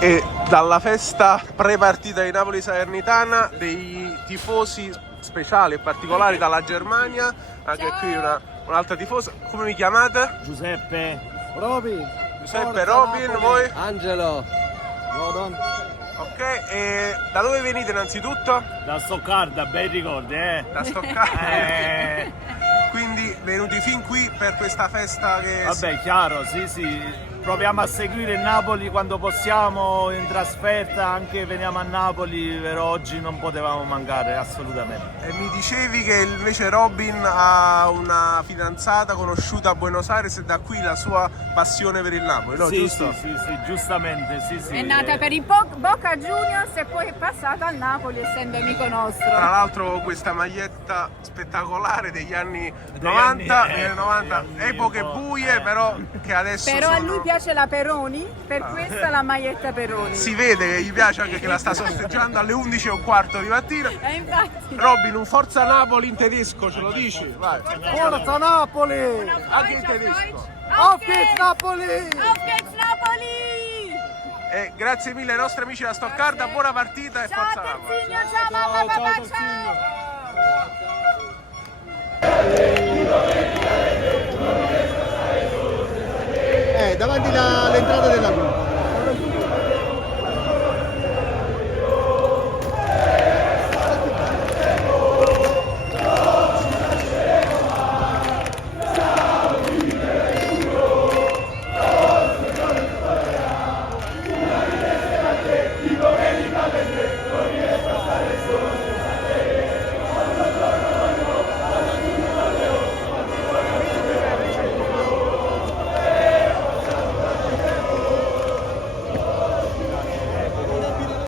E dalla festa pre-partita di Napoli Salernitana dei tifosi speciali e particolari dalla Germania, anche qui un'altra tifosa. Come vi chiamate? Giuseppe. Robin. Giuseppe, Robin, voi? Angelo. Rodon. Ok, e da dove venite innanzitutto? Da Stoccarda, bei ricordi, Da Stoccarda. Quindi venuti fin qui per questa festa che... Vabbè, chiaro, sì. Proviamo a seguire il Napoli quando possiamo in trasferta, anche veniamo a Napoli, però oggi non potevamo mancare assolutamente. E mi dicevi che invece Robin ha una fidanzata conosciuta a Buenos Aires e da qui la sua passione per il Napoli, no? Sì, Giusto? sì, giustamente, sì. È nata per il Boca Juniors e poi è passata al Napoli essendo amico nostro. Tra l'altro questa maglietta spettacolare degli anni 90, epoche buie, però che adesso Però a sono... lui piace la Peroni, per questa la maglietta Peroni. Si vede che gli piace anche che la sta sorteggiando alle 11:15 di mattina. Infatti. Robin, un Forza Napoli in tedesco, ce lo dici? Vai. Forza Napoli! Anche in tedesco. Auf geht's Napoli! Auf geht's Napoli! E grazie mille ai nostri amici da Stoccarda, buona partita e Ciao Forza Napoli. Terzigno, ciao mamma, papà, ciao! Davanti all'entrata della